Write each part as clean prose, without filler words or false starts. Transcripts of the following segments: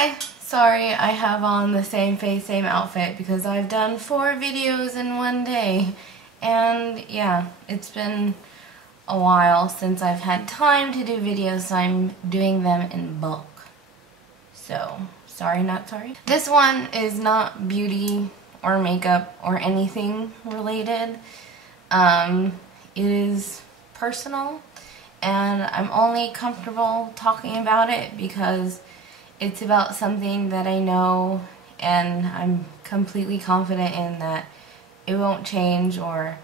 Hi! Sorry, I have on the same face, same outfit because I've done 4 videos in one day. And yeah, it's been a while since I've had time to do videos, so I'm doing them in bulk. So, sorry, not sorry. This one is not beauty or makeup or anything related. It is personal, and I'm only comfortable talking about it because it's about something that I know and I'm completely confident in that it won't change or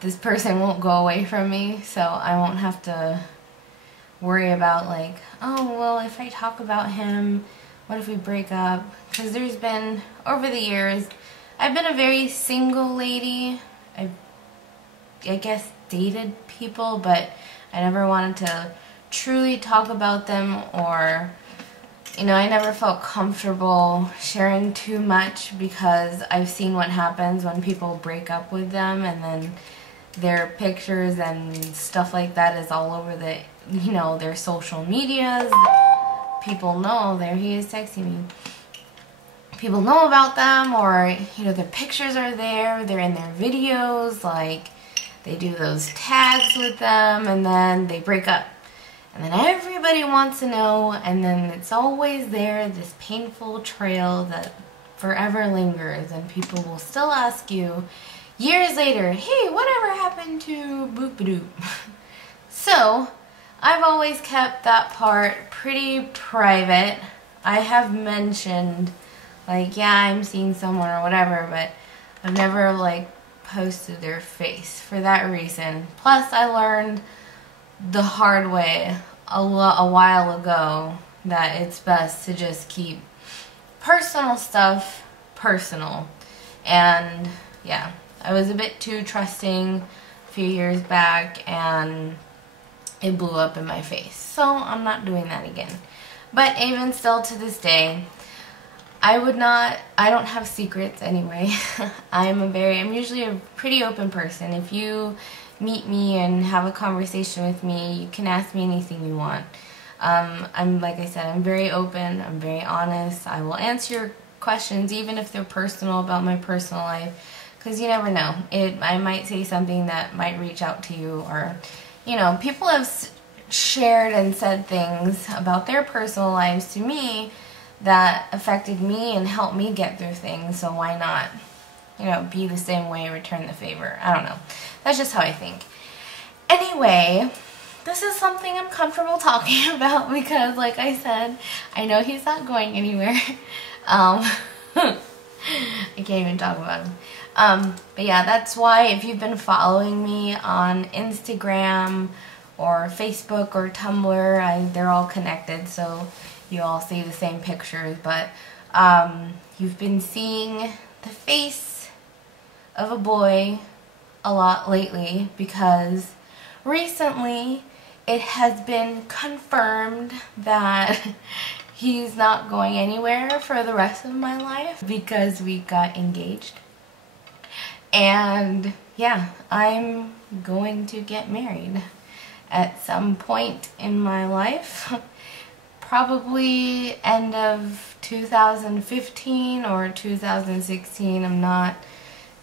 this person won't go away from me, so I won't have to worry about like, oh, well, if I talk about him, what if we break up? Because there's been, over the years, I've been a very single lady. I guess dated people, but I never wanted to truly talk about them, or I never felt comfortable sharing too much because I've seen what happens when people break up with them and then their pictures and stuff like that is all over the, their social medias. People know, there he is texting me. People know about them, or, their pictures are there, they're in their videos, like, they do those tags with them, and then they break up. And then everybody wants to know, and then it's always there, this painful trail that forever lingers, and people will still ask you years later, hey, whatever happened to boop-a-doop? So, I've always kept that part pretty private. I have mentioned, like, yeah, I'm seeing someone or whatever, but I've never, like, posted their face for that reason. Plus, I learned the hard way a while ago that it's best to just keep personal stuff personal. And yeah, I was a bit too trusting a few years back and it blew up in my face, so I'm not doing that again. But even still, to this day, I don't have secrets anyway. I'm usually a pretty open person. If you meet me and have a conversation with me, you can ask me anything you want. Like I said, I'm very open, I'm very honest. I will answer your questions even if they're personal, about my personal life, because you never know. I might say something that might reach out to you, or people have shared and said things about their personal lives to me that affected me and helped me get through things, so why not be the same way, return the favor. I don't know. That's just how I think. Anyway, this is something I'm comfortable talking about because, like I said, I know he's not going anywhere. I can't even talk about him. But yeah, that's why if you've been following me on Instagram or Facebook or Tumblr, they're all connected, so you all see the same pictures. But you've been seeing the face of a boy a lot lately because recently it has been confirmed that he's not going anywhere for the rest of my life because we got engaged. And yeah, I'm going to get married at some point in my life. Probably end of 2015 or 2016, I'm not.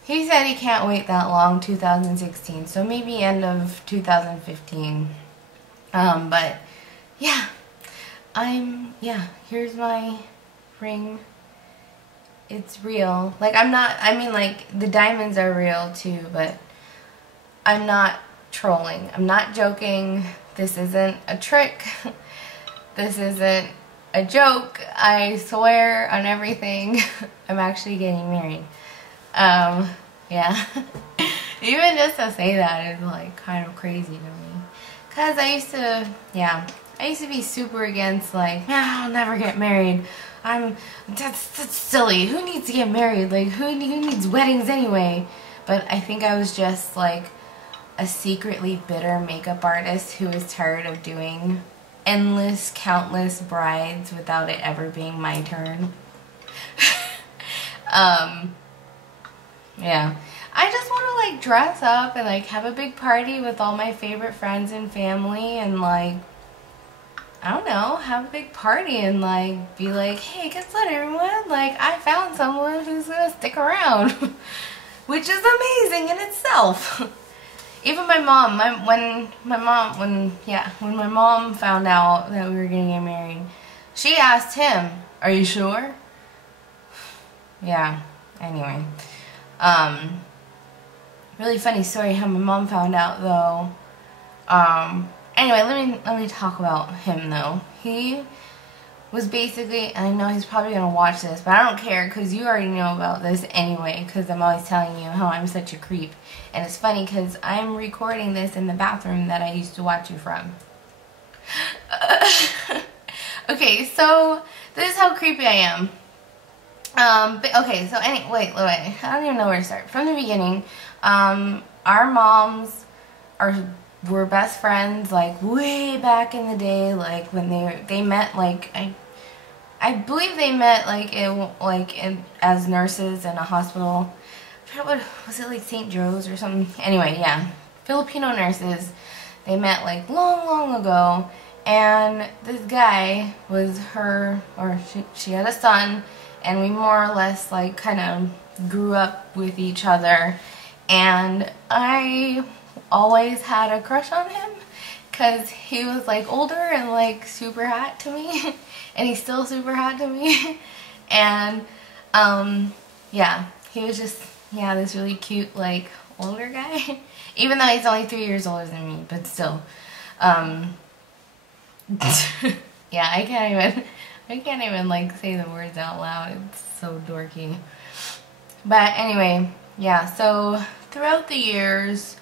He said he can't wait that long, 2016, so maybe end of 2015. But yeah, here's my ring. It's real. Like, like, the diamonds are real too, but I'm not trolling. I'm not joking. This isn't a trick. This isn't a joke. I swear on everything. I'm actually getting married. Yeah. Even just to say that is like kind of crazy to me. Cause I used to be super against, like, I'll never get married. That's silly. Who needs to get married? Like, who needs weddings anyway? But I think I was just like a secretly bitter makeup artist who was tired of doing endless, countless brides without it ever being my turn. Yeah. I just want to, like, dress up and, like, have a big party with all my favorite friends and family and, like, I don't know, have a big party and like be like, hey, guess what, everyone? Like, I found someone who's gonna stick around, which is amazing in itself. Even my mom, when my mom found out that we were gonna get married, she asked him, "Are you sure?" Yeah. Anyway, really funny story how my mom found out though. Anyway, let me talk about him though. He was basically, and I know he's probably gonna watch this, but I don't care because you already know about this anyway. Because I'm always telling you how I'm such a creep, and it's funny because I'm recording this in the bathroom that I used to watch you from. Okay, so this is how creepy I am. But okay, so wait, I don't even know where to start. From the beginning, our moms were best friends, like way back in the day, like when they met, like I believe they met as nurses in a hospital. What was it, like St. Joe's or something? Anyway, yeah, Filipino nurses. They met like long ago, and this guy was she had a son, and we more or less like kind of grew up with each other, and I always had a crush on him because he was like older and like super hot to me and he's still super hot to me. And yeah, he was just, yeah, this really cute like older guy even though he's only 3 years older than me, but still. Yeah, I can't even like say the words out loud. It's so dorky. But anyway, yeah, so throughout the years,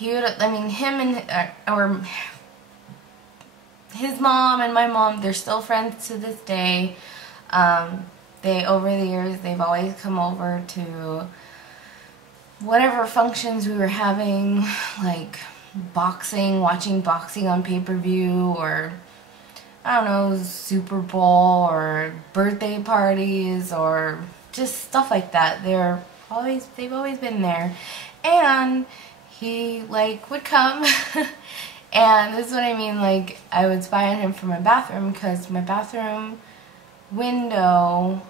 him and or his mom and my mom, they're still friends to this day. Over the years, they've always come over to whatever functions we were having, like boxing, watching boxing on pay-per-view, or I don't know, Super Bowl, or birthday parties, or just stuff like that. They've always been there. And he like would come and this is what I mean, like I would spy on him from my bathroom, because my bathroom window,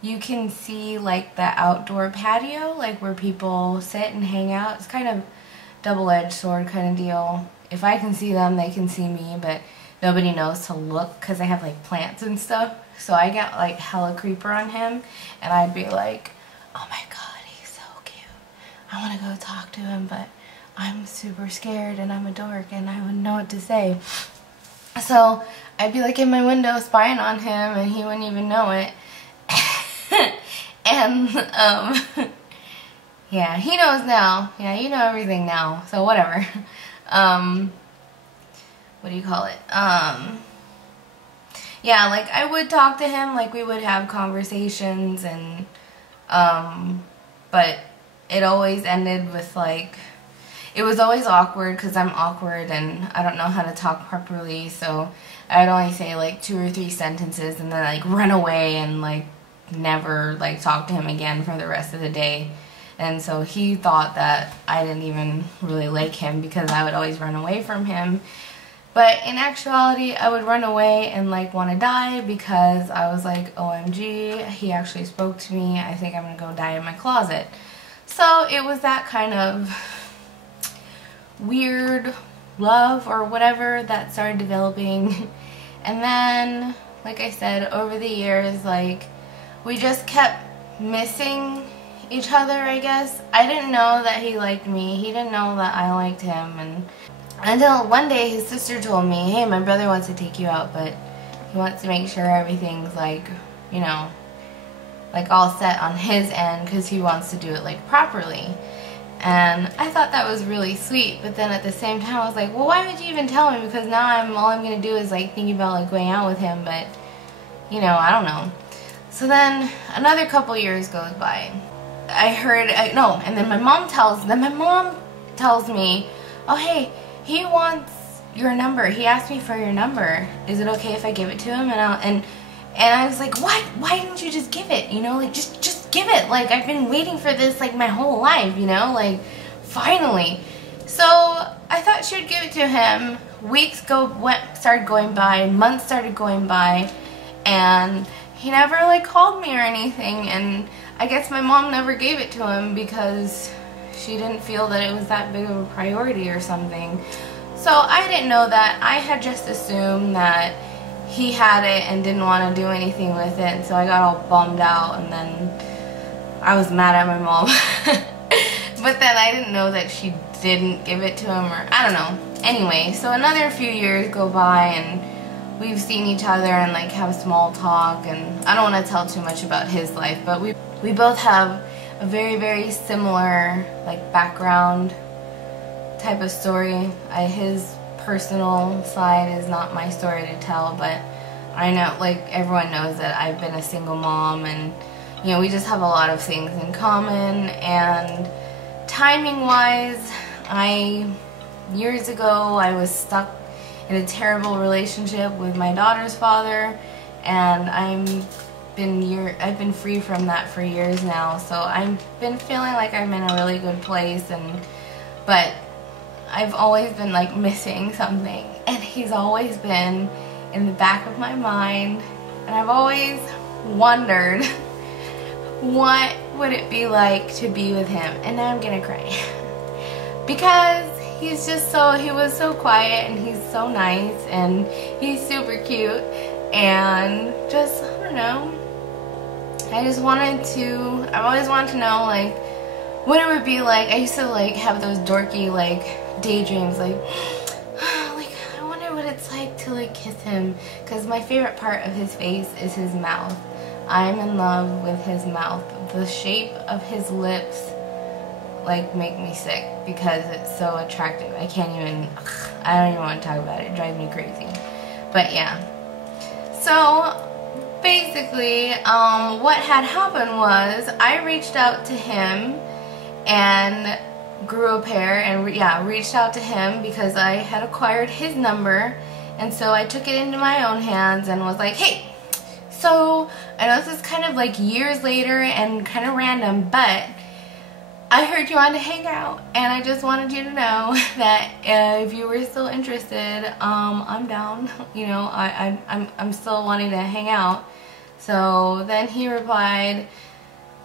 you can see like the outdoor patio, like where people sit and hang out. It's kind of double-edged sword kind of deal. If I can see them, they can see me, but nobody knows to look because I have like plants and stuff. So I got like hella creeper on him, and I'd be like, oh my god, he's so cute, I want to go talk to him, but I'm super scared and I'm a dork and I wouldn't know what to say. So I'd be like in my window spying on him and he wouldn't even know it. And yeah, he knows now. Yeah, you know everything now, so whatever. What do you call it? Yeah, like I would talk to him, like we would have conversations, and but it always ended with like, it was always awkward because I'm awkward and I don't know how to talk properly, so I'd only say like 2 or 3 sentences and then like run away and like never like talk to him again for the rest of the day. And so he thought that I didn't even really like him because I would always run away from him. But in actuality, I would run away and like want to die because I was like, OMG, he actually spoke to me. I think I'm going to go die in my closet. So it was that kind of weird love or whatever that started developing. And then, like I said, over the years, like we just kept missing each other, I guess. I didn't know that he liked me. He didn't know that I liked him. And until one day his sister told me, hey, my brother wants to take you out, but he wants to make sure everything's like, you know, like all set on his end because he wants to do it like properly. And I thought that was really sweet, but then at the same time I was like, well, why would you even tell me? Because now all I'm gonna do is like think about like going out with him, but you know, I don't know. So then another couple years goes by. And then my mom tells me, oh hey, he wants your number. He asked me for your number. Is it okay if I give it to him? And I was like, what? Why didn't you just give it? You know, like just give it. Like I've been waiting for this like my whole life, you know, like finally. So I thought she would give it to him weeks started going by, months started going by, and he never like called me or anything. And I guess my mom never gave it to him because she didn't feel that it was that big of a priority or something. So I didn't know that. I had just assumed that he had it and didn't want to do anything with it, and so I got all bummed out, and then I was mad at my mom. But then I didn't know that she didn't give it to him, or I don't know. Anyway, so another few years go by, and we've seen each other and like have small talk, and I don't want to tell too much about his life, but we both have a very, very similar like background type of story. His personal side is not my story to tell, but I know, like, everyone knows that I've been a single mom, and you know, we just have a lot of things in common. And timing wise, years ago I was stuck in a terrible relationship with my daughter's father, and I've been free from that for years now, so I've been feeling like I'm in a really good place, but I've always been like missing something, and he's always been in the back of my mind, and I've always wondered what would it be like to be with him. And now I'm gonna cry because he was so quiet, and he's so nice, and he's super cute, and just, I don't know, I've always wanted to know like what it would be like. I used to like have those dorky like daydreams, like I wonder what it's like to like kiss him, because my favorite part of his face is his mouth. I'm in love with his mouth. The shape of his lips like make me sick because it's so attractive. I don't even want to talk about it. It drives me crazy. But yeah, so basically what had happened was I reached out to him and grew a pair, and reached out to him because I had acquired his number, and so I took it into my own hands and was like, hey, so I know this is kind of like years later and kind of random, but I heard you wanted to hang out, and I just wanted you to know that if you were still interested, I'm down. You know, I'm still wanting to hang out. So then he replied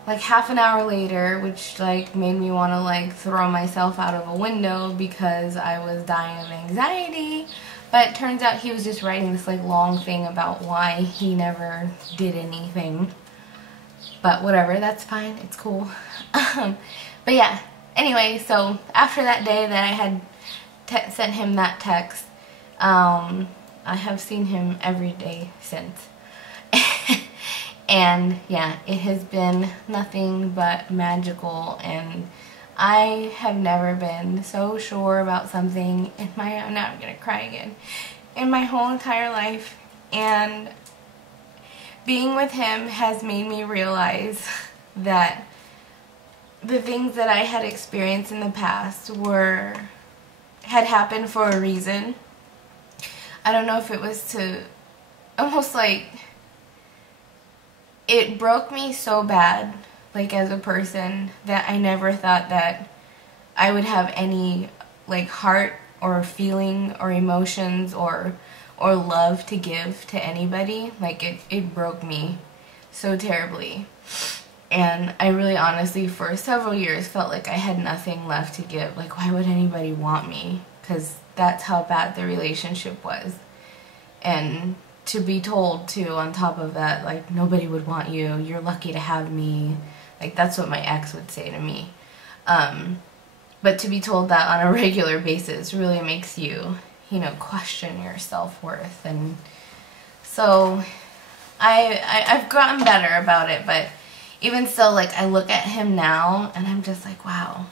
like half an hour later, which like made me want to like throw myself out of a window because I was dying of anxiety. But it turns out he was just writing this like long thing about why he never did anything. But whatever, that's fine, it's cool. But yeah, anyway, so after that day that I had sent him that text, I have seen him every day since. And yeah, it has been nothing but magical, and I have never been so sure about something now I'm gonna cry again, in my whole entire life. And being with him has made me realize that the things that I had experienced in the past had happened for a reason. I don't know if it was to almost like, it broke me so bad, like as a person, that I never thought that I would have any like heart or feeling or emotions or love to give to anybody. Like it broke me so terribly. And I really honestly for several years felt like I had nothing left to give. Like, why would anybody want me? Because that's how bad the relationship was. And to be told too, on top of that, like, nobody would want you, you're lucky to have me, like, that's what my ex would say to me. But to be told that on a regular basis really makes you, you know, question your self-worth. And so I've gotten better about it, but even still, like, I look at him now and I'm just like, wow,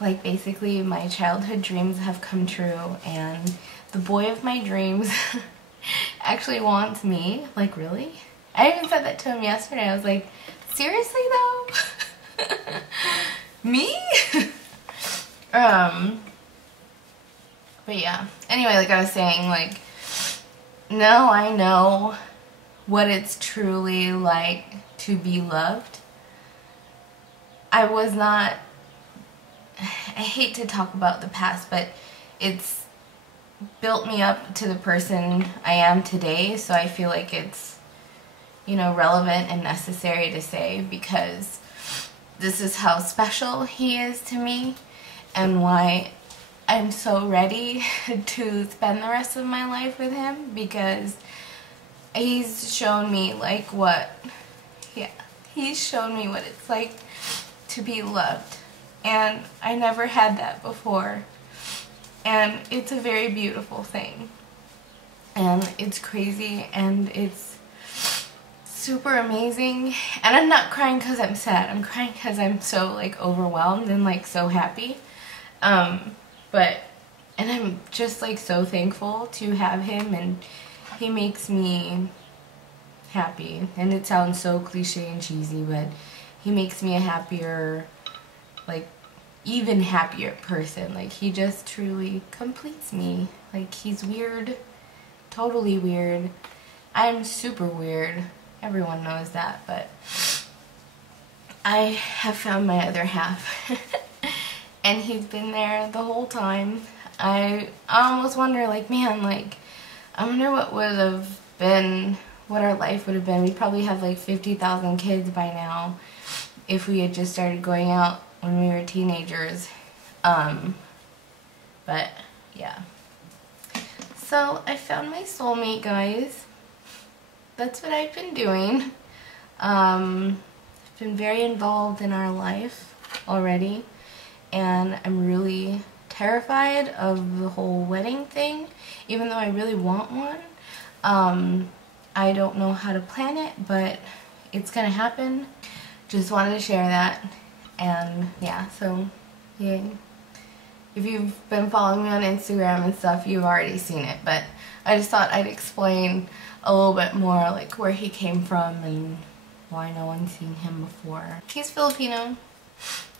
like, basically my childhood dreams have come true, and the boy of my dreams actually wants me. Like, really? I even said that to him yesterday. I was like, seriously though? Me? But yeah, anyway, like I was saying, like, now I know what it's truly like to be loved. I was not, I hate to talk about the past, but it's built me up to the person I am today, so I feel like it's, you know, relevant and necessary to say, because this is how special he is to me and why I'm so ready to spend the rest of my life with him, because he's shown me like he's shown me what it's like to be loved, and I never had that before, and it's a very beautiful thing, and it's crazy, and it's super amazing. And I'm not crying because I'm sad, I'm crying because I'm so like overwhelmed and like so happy, and I'm just like so thankful to have him, and he makes me happy. And it sounds so cliche and cheesy, but he makes me a happier, like even happier person. Like he just truly completes me. Like he's weird, totally weird. I'm super weird. Everyone knows that, but I have found my other half. And he's been there the whole time. I almost wonder, like, man, like, I wonder what would have been, what our life would have been. We'd probably have like 50,000 kids by now if we had just started going out when we were teenagers. But yeah. So I found my soulmate, guys. That's what I've been doing. I've been very involved in our life already, and I'm really terrified of the whole wedding thing, even though I really want one. I don't know how to plan it, but it's gonna happen. Just wanted to share that. And yeah, so yay. If you've been following me on Instagram and stuff, you've already seen it, but I just thought I'd explain a little bit more like where he came from and why no one's seen him before. He's Filipino,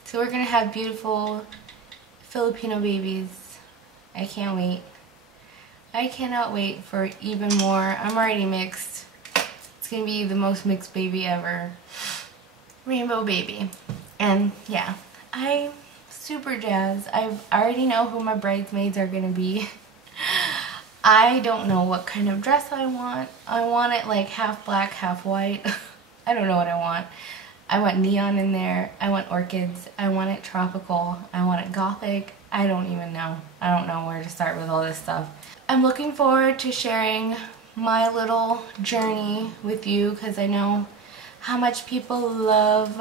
so we're gonna have beautiful Filipino babies. I can't wait. I cannot wait for even more. I'm already mixed. It's gonna be the most mixed baby ever. Rainbow baby. And yeah, I'm super jazzed. I already know who my bridesmaids are gonna be. I don't know what kind of dress I want. I want it like half black, half white. I don't know what I want. I want neon in there. I want orchids. I want it tropical. I want it gothic. I don't even know. I don't know where to start with all this stuff. I'm looking forward to sharing my little journey with you, because I know how much people love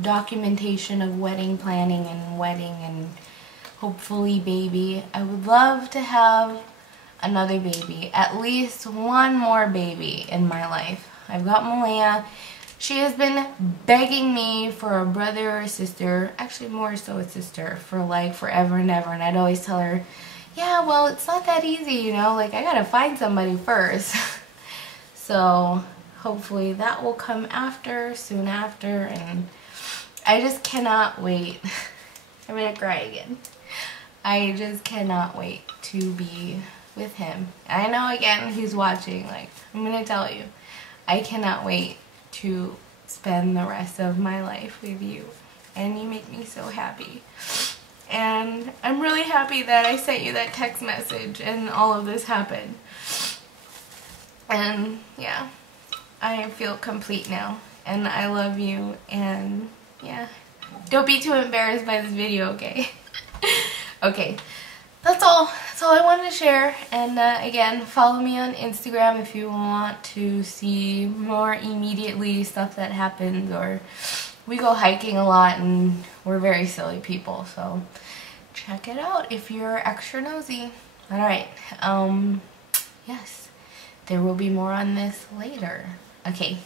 documentation of wedding planning and wedding and hopefully baby. I would love to have another baby, at least one more baby in my life. I've got Malaya. She has been begging me for a brother or a sister, actually more so a sister, for like forever and ever, and I'd always tell her, yeah, well, it's not that easy, you know, like I gotta find somebody first. So hopefully that will come after, soon after, and I just cannot wait. I'm gonna cry again. I just cannot wait to be with him. I know, again, he's watching, like, I'm gonna tell you, I cannot wait to spend the rest of my life with you, and you make me so happy. And I'm really happy that I sent you that text message and all of this happened. And yeah, I feel complete now, and I love you, and yeah, don't be too embarrassed by this video, okay? Okay, that's all I wanted to share. And again, follow me on Instagram if you want to see more immediately stuff that happens, or we go hiking a lot and we're very silly people, so check it out if you're extra nosy. Alright, yes, there will be more on this later. Okay,